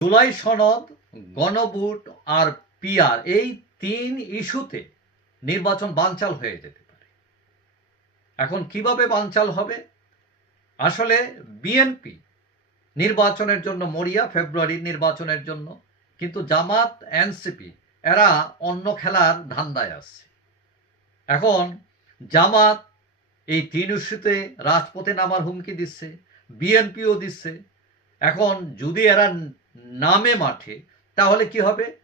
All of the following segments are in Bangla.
জুলাই সনদ, গণভোট আর পিআর এই তিন ইস্যুতে নির্বাচন বানচাল হয়ে যেতে পারে। এখন কীভাবে বানচাল হবে? আসলে বিএনপি নির্বাচনের জন্য মরিয়া ফেব্রুয়ারির নির্বাচনের জন্য, কিন্তু জামাত, এনসিপি, এরা অন্য খেলার ধান্দায় আসছে এখন জামাত এই তিন ইস্যুতে রাজপথে নামার হুমকি দিচ্ছে, বিএনপিও দিচ্ছে। এখন যদি এরা নামে মাঠে, তাহলে কি হবে?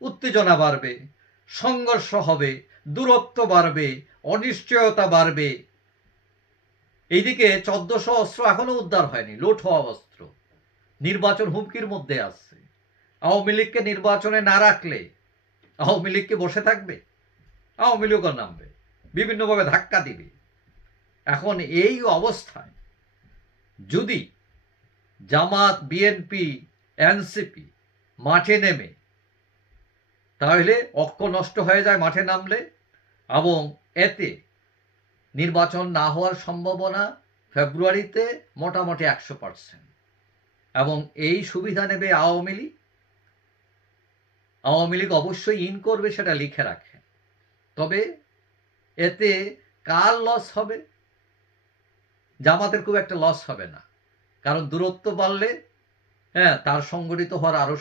উত্তেজনা বাড়বে, সংঘর্ষ হবে, দূরত্ব বাড়বে, অনিশ্চয়তা বাড়বে। এইদিকে চোদ্দশো অস্ত্র এখনও উদ্ধার হয়নি, লোট হওয়া অস্ত্র। নির্বাচন হুমকির মধ্যে আসছে আওয়ামী লীগকে নির্বাচনে না রাখলে আওয়ামী লীগকে বসে থাকবে? আওয়ামী লীগও নামবে, বিভিন্নভাবে ধাক্কা দিবে। এখন এই অবস্থায় যদি জামাত, বিএনপি এনসিপি মাঠে নেমে, তাহলে অক্ষ নষ্ট হয়ে যায় মাঠে নামলে এবং এতে নির্বাচন না হওয়ার সম্ভাবনা ফেব্রুয়ারিতে মোটামুটি একশো পার্সেন্ট। এবং এই সুবিধা নেবে আওয়ামী লীগ। আওয়ামী লীগ অবশ্যই ইন করবে, সেটা লিখে রাখে। তবে এতে কার লস হবে? জামাতের খুব একটা লস হবে না। কারণ দূরত্ব বাড়লে হ্যাঁ তার সংগঠিত হওয়ার আরও